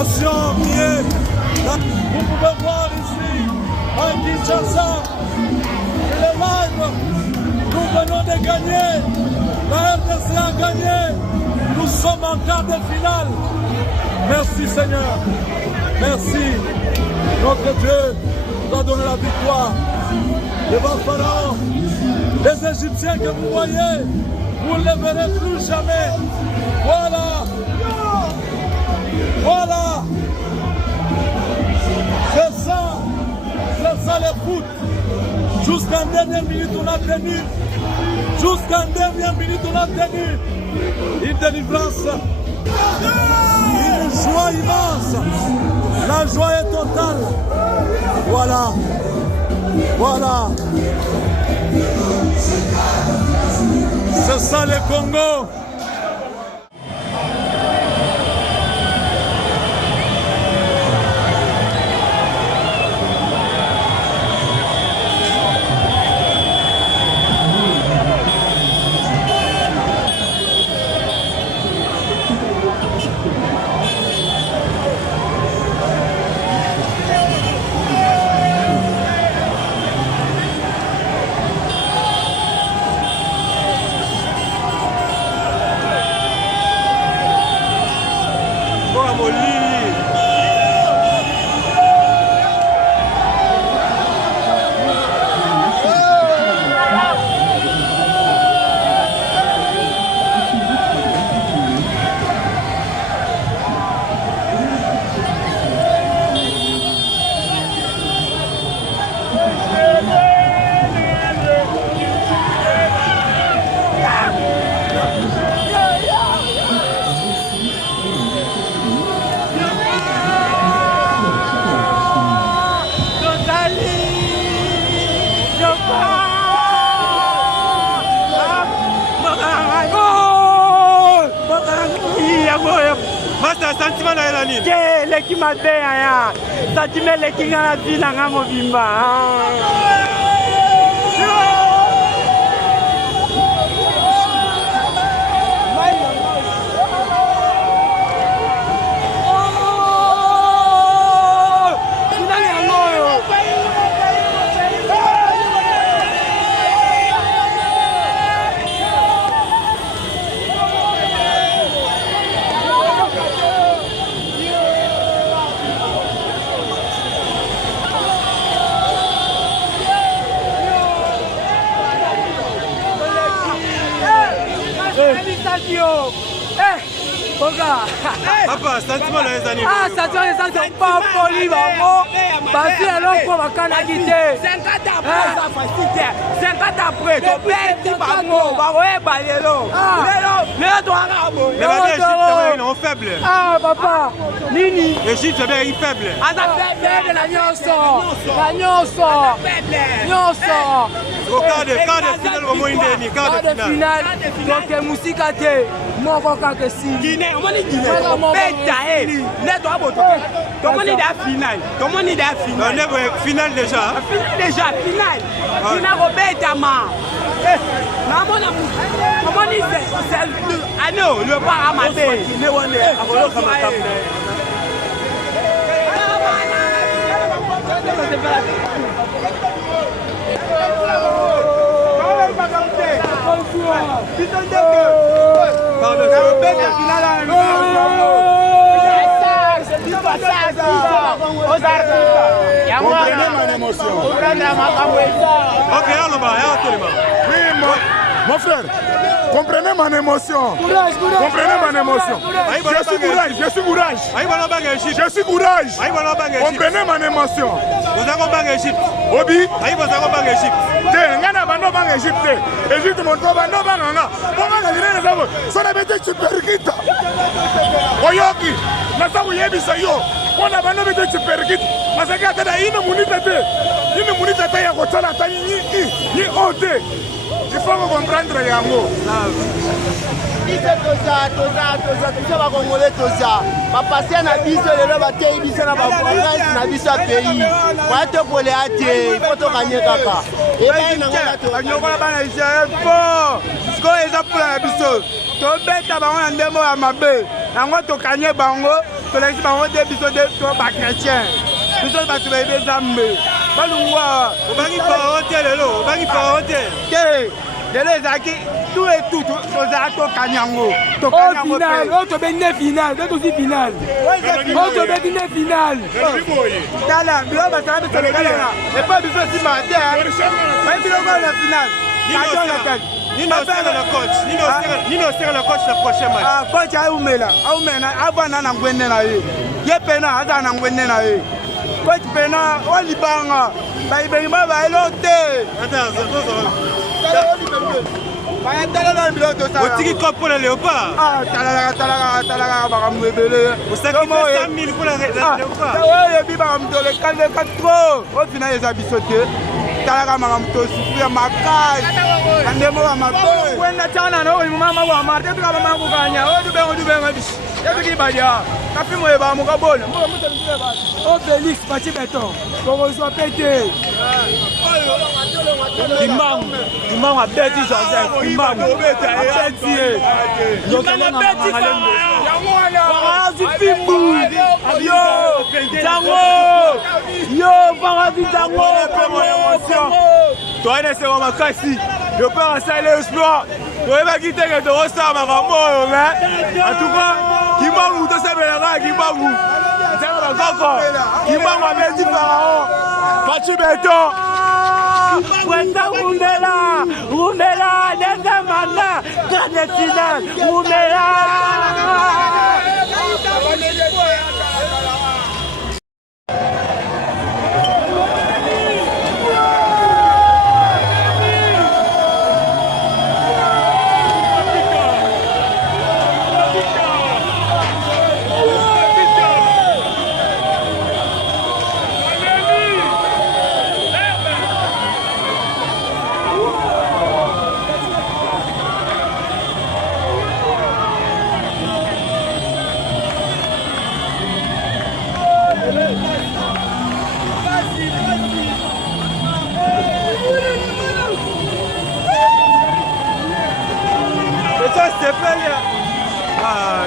nation qui est. Vous pouvez voir ici, à Kinshasa, le live, nous venons de gagner. La RDC a gagné. Nous sommes en quart de finale. Merci Seigneur. Merci. Notre Dieu nous a donné la victoire. Devant Pharaon, les Égyptiens que vous voyez, vous ne les verrez plus jamais. Voilà. Voilà. C'est ça le foot. Jusqu'en dernière minute, on a tenu. Jusqu'en dernière minute, on a tenu. Une délivrance. Une joie immense. La joie est totale. Voilà. Voilà. C'est ça le Congo. Sentiment na elani. Ke leki mabe ya. Sentiment leki ngana dina ngamo bimba. Papa, sentiment na ezani. Ah, sentiment na ezani pas poli bango. Basi eloko bakana kite. 50 après, to beti bango, bango e balelo. Lelo to arabo. Mais la Égypte est faible. Ah, papa, nini? Égypte est faible. Ada faible la nyonso. La nyonso. Nyonso. Au quart de finale au moins ndeni, quart de finale. Donc musika te. Moko kaka si. Guinée, on dit Guinée. Beta eh. Neto aboto. Comment on dit la finale? Comment on dit la finale? Non, finale déjà. Finale déjà, finale. Finale au beta ma. Non, comment on dit c'est ah non, le pas amateur. Guinée on est abolo kama kama. Mon frère, comprenez mon émotion. Comprenez mon émotion. Je suis courage, je suis courage. Je suis courage. Comprenez mon émotion. Obi. Égypte mon toba no banganga. Banganga lile zabo. Sona bete chiperikita. Oyoki. Na sabu yebisa yo. Ona bano bete chiperikita. Masaka tada ina munita te. Ina munita te ya kotala tani ni ote. Il faut comprendre yango. Toza bakongole toza bapase na biso lelo batei biso na baprovince na biso pays kwa tokole ate ifo tokanye kaka banyokola bana Israel po sikoyo eza mpona na biso tobeta bango na ndembo ya mabe yango tokanye bango tolakisi bango te biso te to bachrétien biso bato bayebi nzambe balungwa obangi pharaon te lelo obangi pharaon te te lelo ezalaki tout et tout tozala tokani yango oyo tobendi ne finale to tosi finale oyo tobendi ne finale tala bilo basala biso lekalanga epo biso nsima te bayi biloko na finale Nino osera na coach na prochain match. Coach aumela abana na ngwende na ye. Ye pena aza na ngwende na ye. Coach pena olibanga bayi ba elote. Otiki kopo na Léopard. Talaka bakamwebele. Osaki 100 000 pour la Léopard. Ouais, bi bakamdole kalde katro. Au final eza bisote. Talaka makamto sufia makai. Andemo wa maboy. Kwenda chana na oyo mama wa marte tukaba mangu kanya. Oyo dubengo bishi. Yebi kibadia. Kapi moyeba mukabona. O Félix Pati Beton. Pour soit pété. Imam a bêti Joseph. Imam a bêti. Imam a bêti. Paradis Fimbu. Yo, Paradis Tango. Toi, ne sais pas Kassi. Le père a salé exploit. Tu vas quitter que tu ressens ma maman. En tout cas, qui m'a ou de sa belle qui m'a ou. Qui m'a bêti Pharaon. Pati Beton. Wenda Umela, Nezamana, Traditional, Umela. Ça c'est fait là. Ah,